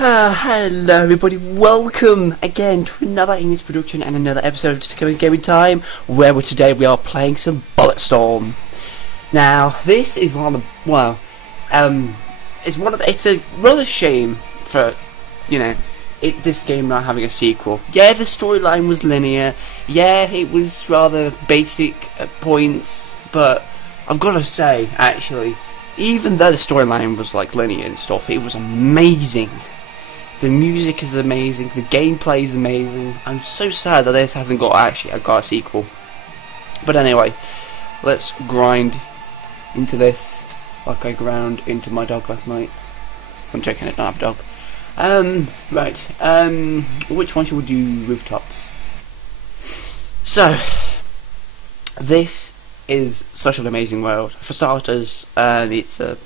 Hello everybody, welcome again to another English production and another episode of Just Gaming Time, where today we are playing some Bulletstorm. Now, this is one of the, it's a rather shame for, this game not having a sequel. Yeah, the storyline was linear, yeah, it was rather basic at points, but I've got to say, actually, even though the storyline was like linear and stuff, it was amazing. The music is amazing, the gameplay is amazing. I'm so sad that this hasn't got a sequel. But anyway, let's grind into this like I ground into my dog last night. I'm joking, I don't have a dog. Right, which one should we do? Rooftops. So, this is such an amazing world. For starters, it's a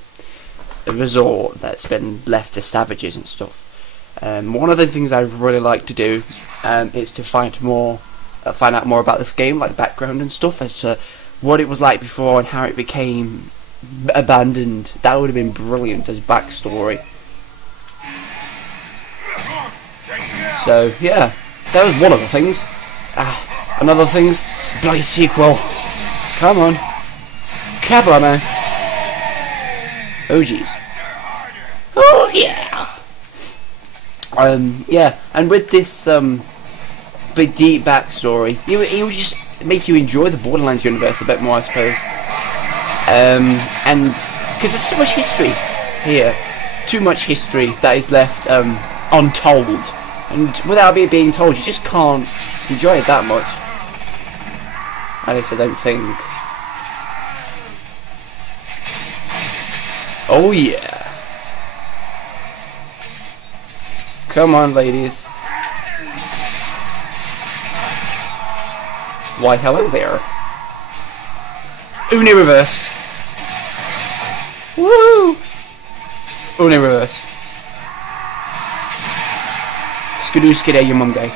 resort that's been left to savages and stuff. One of the things I really like to do is to find out more about this game, like background and stuff, as to what it was like before and how it became abandoned. That would have been brilliant as backstory. So yeah, that was one of the things. Another thing's it's a bloody sequel. Come on, Cabana. Oh jeez. Oh yeah. Yeah, and with this big deep backstory, it would just make you enjoy the Borderlands universe a bit more, I suppose. And because there's so much history here, too much history that is left untold, and without it being told, you just can't enjoy it that much. At least I don't think. Oh yeah. Come on, ladies. Why, hello there. Uni reverse. Woo! Uni reverse. Skidoo skidoo your mum, guys.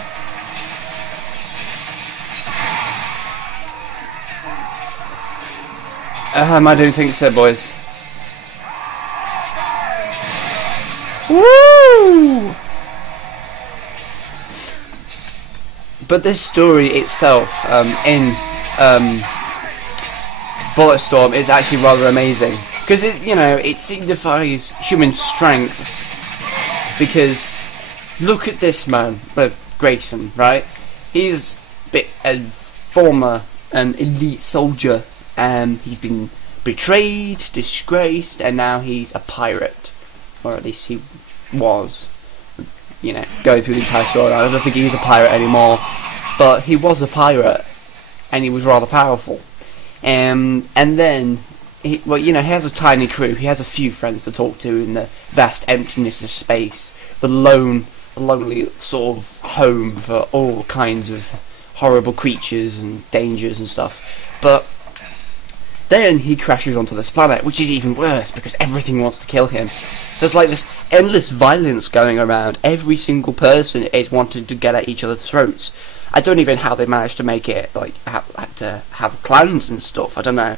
I don't think so, boys. Woo! But this story itself, in Bulletstorm, is actually rather amazing, because it signifies human strength. Because look at this man, Grayson, right? He's a former elite soldier, and he's been betrayed, disgraced, and now he's a pirate, or at least he was. Going through the entire story. I don't think he's a pirate anymore, but he was a pirate, and he was rather powerful. And then, he has a tiny crew. He has a few friends to talk to in the vast emptiness of space, the lonely sort of home for all kinds of horrible creatures and dangers and stuff. But then he crashes onto this planet, which is even worse because everything wants to kill him. There's like this endless violence going around. Every single person is wanting to get at each other's throats. I don't even know how they managed to make it, like, to have clans and stuff. I don't know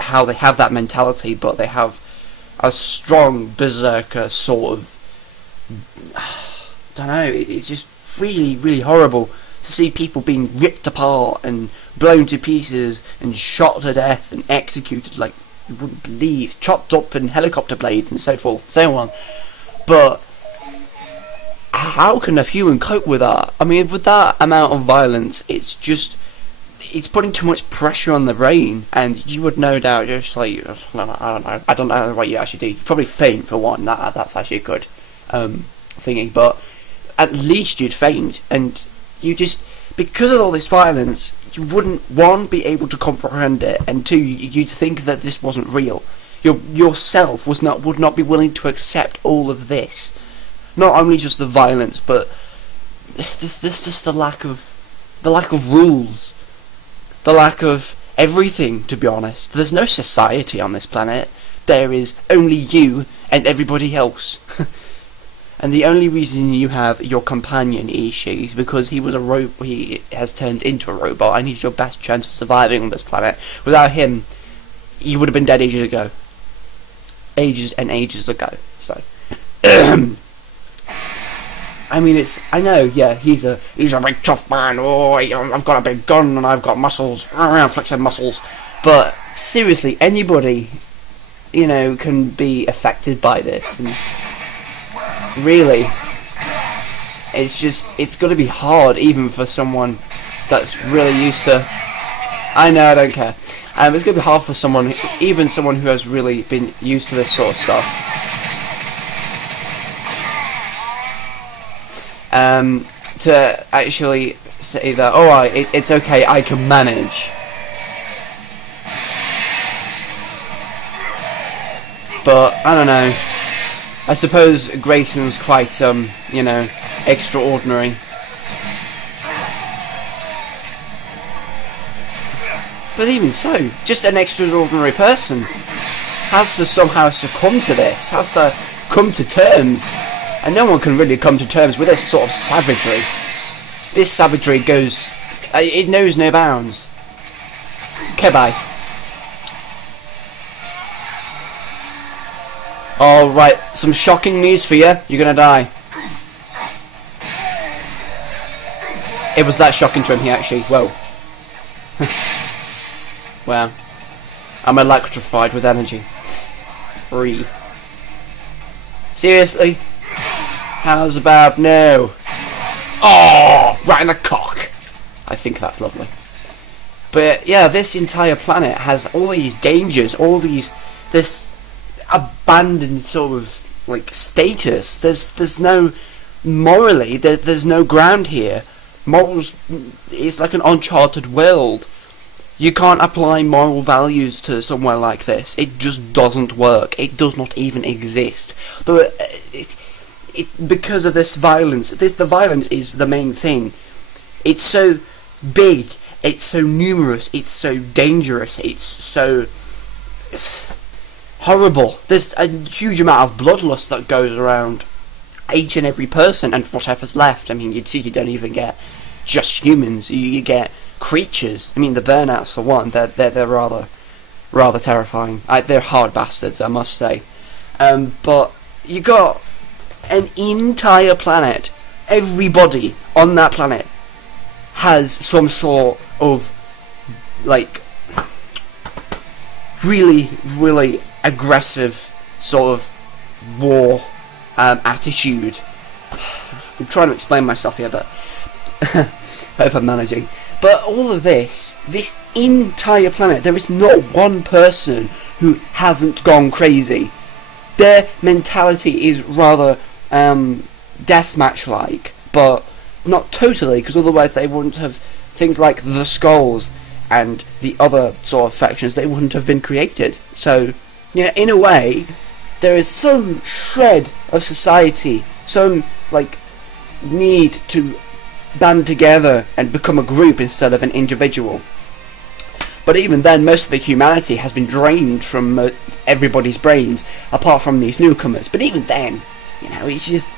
how they have that mentality, but they have a strong berserker sort of... I don't know, it's just really, really horrible to see people being ripped apart and blown to pieces and shot to death and executed like you wouldn't believe, chopped up in helicopter blades and so forth, so on. But how can a human cope with that? I mean, with that amount of violence, it's putting too much pressure on the brain, and you would no doubt just like, I don't know what you actually do. You probably faint for one. That's actually a good thingy, but at least you'd faint, and you just, because of all this violence, you wouldn't, one, be able to comprehend it, and two, you'd think that this wasn't real. Yourself would not be willing to accept all of this. Not only just the violence, but this just the lack of rules, the lack of everything. To be honest, there's no society on this planet. There is only you and everybody else. And the only reason you have your companion Ishii is because he has turned into a robot, and he's your best chance of surviving on this planet. Without him, you would have been dead ages ago. Ages and ages ago. So, I mean, I know, yeah, he's a big tough man. Oh, I've got a big gun and I've got muscles, flexing muscles. But seriously, anybody, you know, can be affected by this. And really, it's got to be hard, even for someone that's really used to. I know, I don't care. It's going to be hard for someone, even someone who has really been used to this sort of stuff. To actually say that, alright, it's okay, I can manage. But, I don't know. I suppose Grayson's quite, you know, extraordinary. But even so, just an extraordinary person has to somehow succumb to this, has to come to terms. And no one can really come to terms with this sort of savagery. This savagery goes... it knows no bounds. Okay, bye. Alright, some shocking news for you. You're gonna die. It was that shocking to him, he actually... Whoa. Wow. I'm electrified with energy. Free. Seriously? How's about no? Oh, right in the cock. I think that's lovely. But yeah, this entire planet has all these dangers, this abandoned sort of like status. There's no morally. There's no ground here. Morals. It's like an uncharted world. You can't apply moral values to somewhere like this. It just doesn't work. It does not even exist. Because of this violence, the violence is the main thing. It's so big, it's so numerous, it's so dangerous, it's so horrible. There's a huge amount of bloodlust that goes around each and every person, and whatever's left. I mean, you don't even get just humans. You get creatures. I mean, the burnouts for one. They're rather terrifying. They're hard bastards, I must say. But you got an entire planet. Everybody on that planet has some sort of like really aggressive sort of war attitude. I'm trying to explain myself here, but I hope I'm managing. But all of this entire planet, there is not one person who hasn't gone crazy. Their mentality is rather deathmatch-like, but not totally, because otherwise they wouldn't have things like the Skulls and the other sort of factions. They wouldn't have been created. So, yeah, in a way, there is some shred of society, some like need to band together and become a group instead of an individual. But even then, most of the humanity has been drained from everybody's brains, apart from these newcomers. But even then, you know, it's just,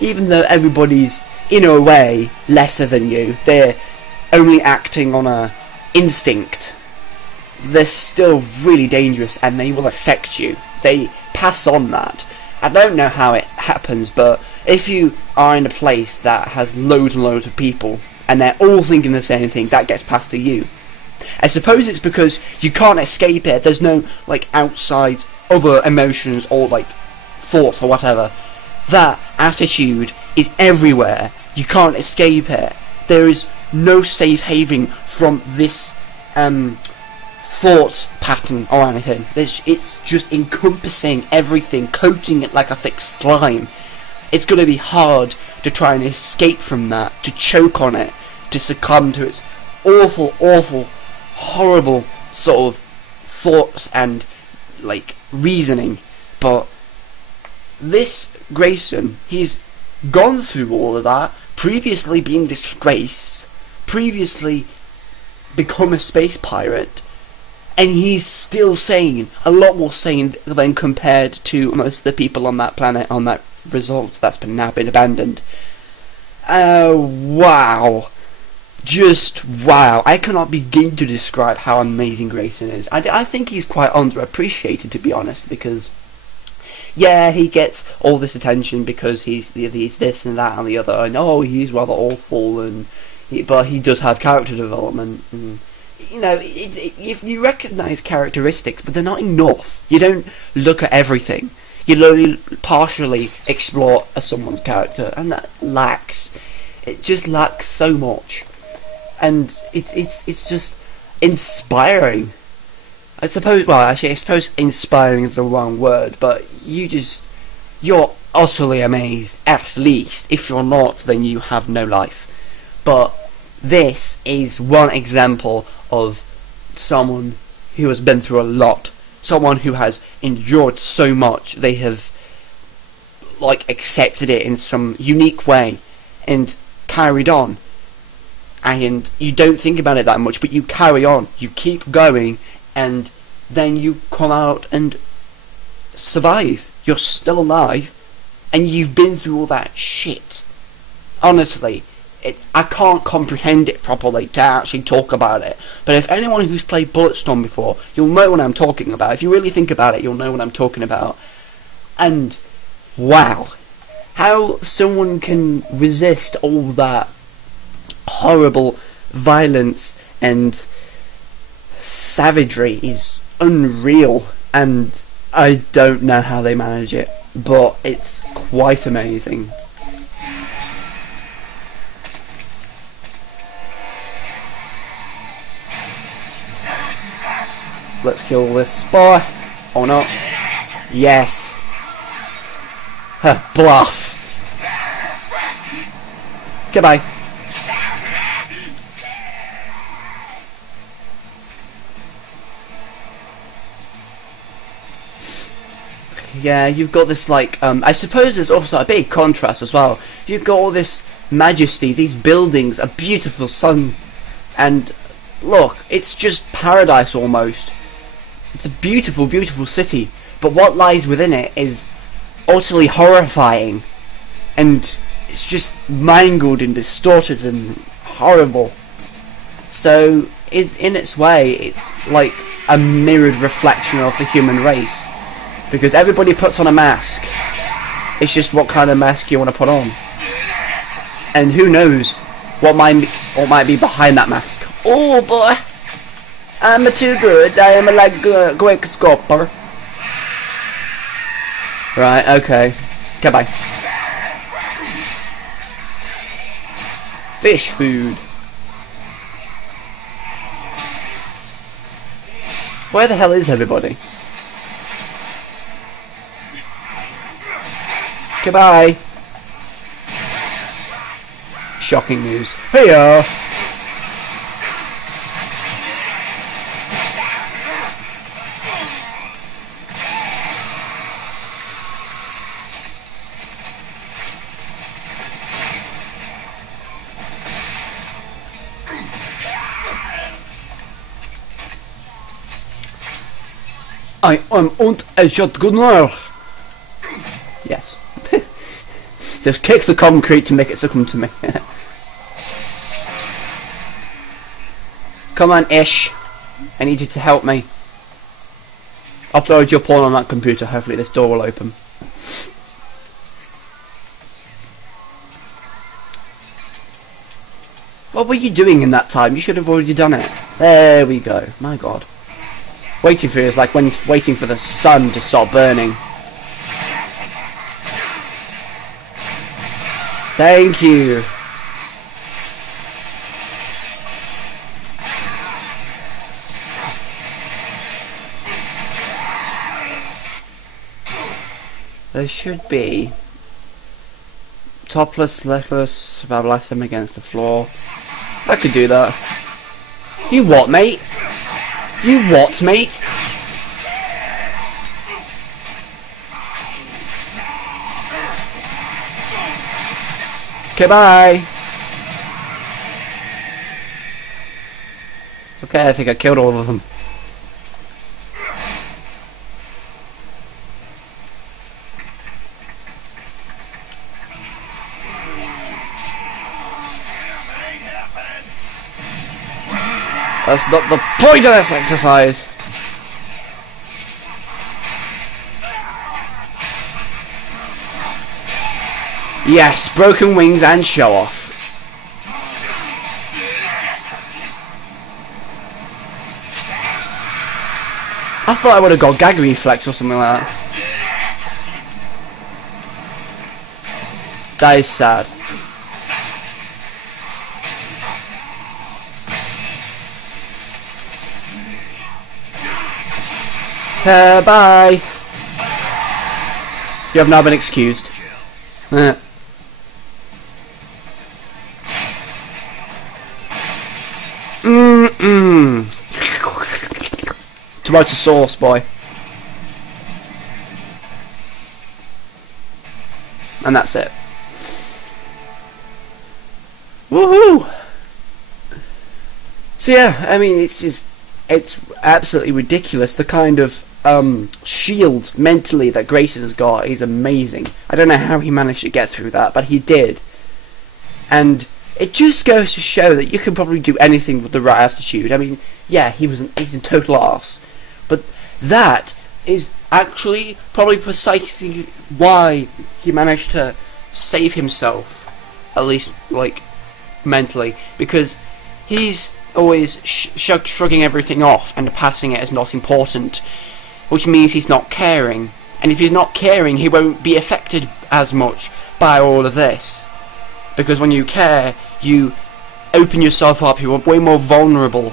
even though everybody's, in a way, lesser than you, they're only acting on a instinct, they're still really dangerous, and they will affect you. They pass on that. I don't know how it happens, but if you are in a place that has loads and loads of people, and they're all thinking the same thing, that gets passed to you. I suppose it's because you can't escape it. There's no like outside other emotions or like thoughts or whatever. That attitude is everywhere. You can't escape it. There is no safe haven from this thought pattern or anything. It's just encompassing everything, coating it like a thick slime. It's going to be hard to try and escape from that, to choke on it, to succumb to its awful, horrible sort of thoughts and like reasoning. But this Grayson, he's gone through all of that, previously being disgraced, previously become a space pirate, and he's still sane, a lot more sane than compared to most of the people on that planet, on that result that's now been abandoned. Wow. Just wow. I cannot begin to describe how amazing Grayson is. I think he's quite underappreciated, to be honest, because yeah, he gets all this attention because he's this and that and the other, and oh, he's rather awful, but he does have character development. And, you know, if you recognise characteristics, but they're not enough. You don't look at everything. You only partially explore someone's character, and that lacks. It just lacks so much, and it's just inspiring. I suppose. Well, actually, I suppose inspiring is the wrong word, but you're utterly amazed. At least, if you're not, then you have no life. But this is one example of someone who has been through a lot. Someone who has endured so much. They have, like, accepted it in some unique way and carried on. And you don't think about it that much, but you carry on. You keep going, and then you come out and survive. You're still alive, and you've been through all that shit. Honestly, I can't comprehend it properly to actually talk about it. But if anyone who's played Bulletstorm before, you'll know what I'm talking about. If you really think about it, you'll know what I'm talking about. And, wow. How someone can resist all that horrible violence and savagery is unreal. And I don't know how they manage it. But it's quite amazing. Let's kill this boy. Oh no. Yes. Bluff. Goodbye. Yeah, you've got this, like, I suppose there's also a big contrast as well. You've got all this majesty, these buildings, a beautiful sun, and look, it's just paradise almost. It's a beautiful, beautiful city, but what lies within it is utterly horrifying, and it's just mangled and distorted and horrible. So, in its way, it's like a mirrored reflection of the human race, because everybody puts on a mask. It's just what kind of mask you want to put on, and who knows what might be behind that mask. Oh boy! I'm too good. I am like a quick scoper. Right, okay. Goodbye. Fish food. Where the hell is everybody? Goodbye. Shocking news. Hiya! I am und a shotgunner. Yes. Just kick the concrete to make it succumb to me. Come on, Ish. I need you to help me. Upload your porn on that computer. Hopefully this door will open. What were you doing in that time? You should have already done it. There we go. My god. Waiting for you is like when waiting for the sun to stop burning. Thank you. There should be topless, legless, about last time against the floor. I could do that. You what, mate? You what, mate? Okay, bye. Okay, I think I killed all of them. That's not the point of this exercise. Yes, broken wings and show off. I thought I would have got gag reflex or something like that. That is sad. Bye. You have now been excused. Tomato sauce, boy. And that's it. Woohoo! So yeah, I mean, it's absolutely ridiculous. The kind of shield mentally that Grayson has got is amazing. I don't know how he managed to get through that, but he did. And it just goes to show that you can probably do anything with the right attitude. I mean, yeah, he's a total arse, but that is actually probably precisely why he managed to save himself, at least like mentally, because he's always shrugging everything off and passing it as not important, which means he's not caring. And if he's not caring, he won't be affected as much by all of this, because when you care, you open yourself up. You are way more vulnerable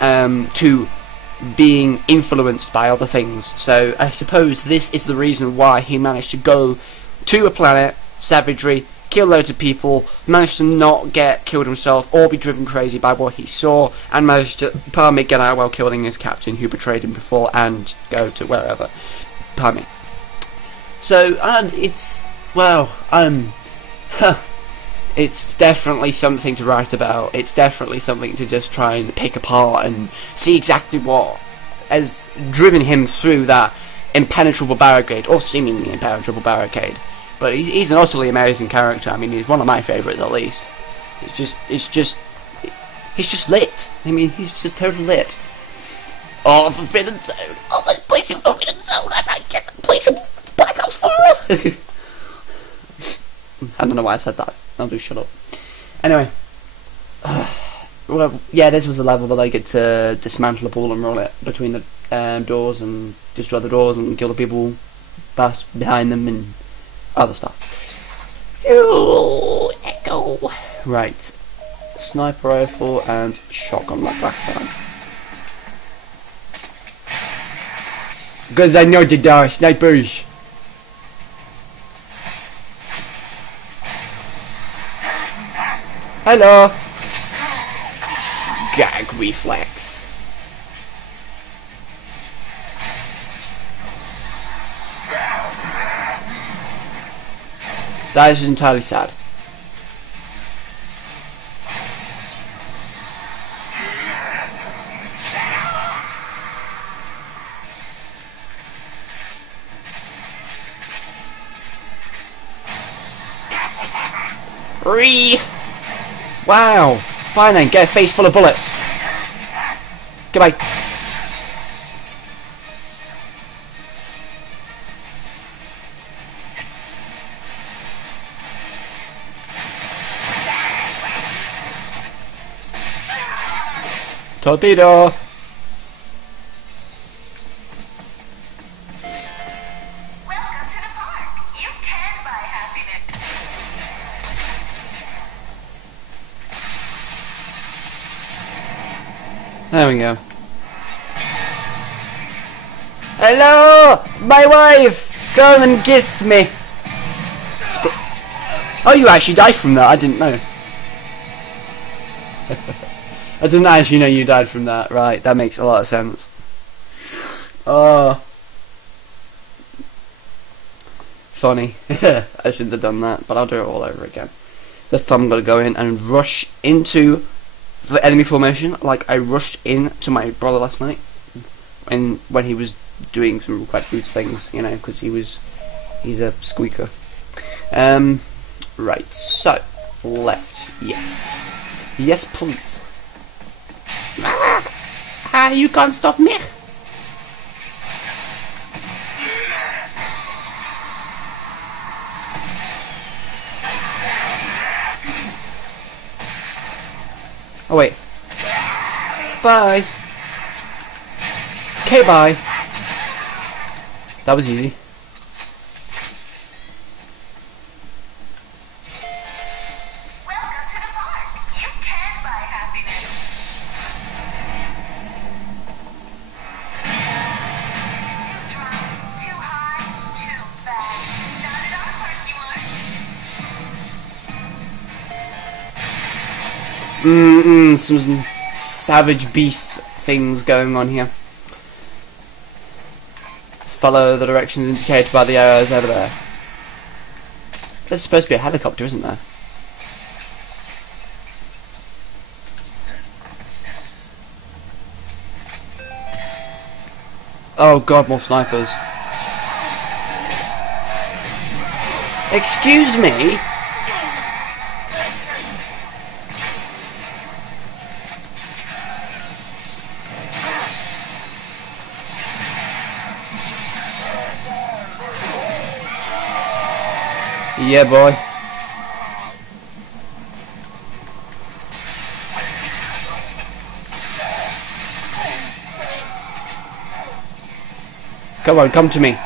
to being influenced by other things. So I suppose this is the reason why he managed to go to a planet, savagery, kill loads of people, managed to not get killed himself or be driven crazy by what he saw, and managed to, pardon me, get out while killing his captain who betrayed him before, and go to wherever. Pardon me. So, it's, well, it's definitely something to write about. It's definitely something to just try and pick apart and see exactly what has driven him through that impenetrable barricade, or seemingly impenetrable barricade. But he's an utterly amazing character. I mean, he's one of my favourites at least. He's just lit. I mean, he's just totally lit. Oh, Forbidden Zone! Oh, let's play some Forbidden Zone! I might get to play some Black Ops 4! I don't know why I said that. I'll do shut up. Anyway. Well, yeah, this was a level where I get to dismantle a ball and roll it between the doors and destroy the doors and kill the people past behind them and other stuff. Ooh, echo. Right. Sniper rifle and shotgun like last time. Because I know there are snipers. Hello. Gag reflex. That is entirely sad. Wow! Fine then, get a face full of bullets. Goodbye. Torpedo! Welcome to the park. You can buy happiness. There we go. Hello! My wife! Come and kiss me! Oh, you actually died from that, I didn't know. I didn't actually know you died from that. Right, that makes a lot of sense. Oh. Funny. I shouldn't have done that, but I'll do it all over again. This time I'm going to go in and rush into the enemy formation like I rushed into my brother last night when he was doing some quite rude things, you know, because he's a squeaker. Right, so left, yes, please. You can't stop me. Oh wait. Bye. Okay, bye. That was easy. Welcome to the park. You can buy happiness. Too dry, too high, too fast. Not at our park, you are. Some savage beast things going on here. Let's follow the directions indicated by the arrows over there. There's supposed to be a helicopter, isn't there? Oh god, more snipers. Excuse me? Yeah, boy. Come on, come to me.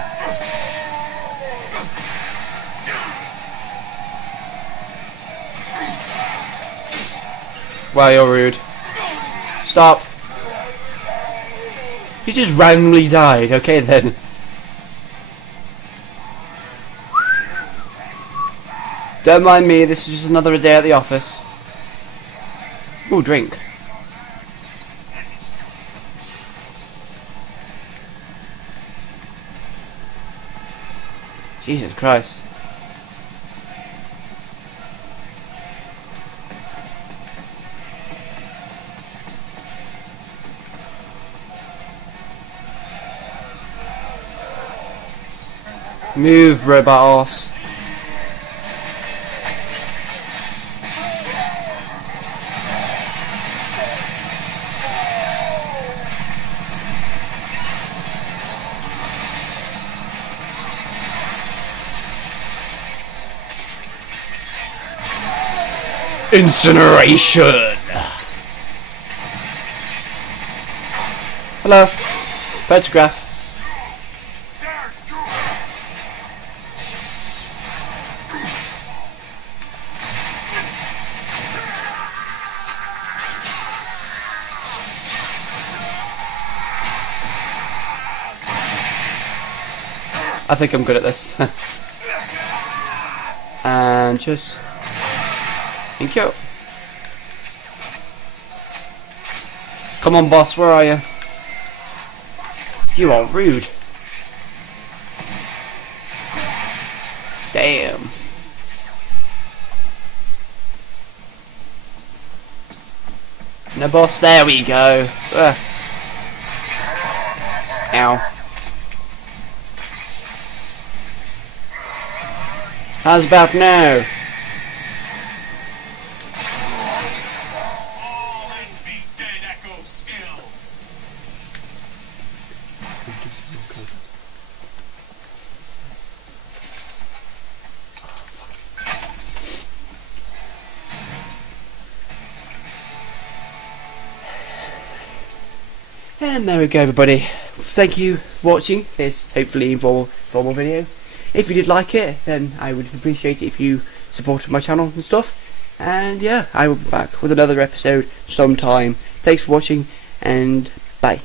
Wow, you're rude. Stop. You just randomly died. Okay, then. Don't mind me, this is just another day at the office. Ooh, drink. Jesus Christ. Move, robot arse. Incineration! Hello. Photograph. I think I'm good at this. And just... Thank you. Come on, boss, where are you? You are rude. Damn. No, boss, there we go. Ow. How's about now? And there we go, everybody. Thank you for watching this hopefully informal video. If you did like it, then I would appreciate it if you supported my channel and stuff. And yeah, I will be back with another episode sometime. Thanks for watching, and bye.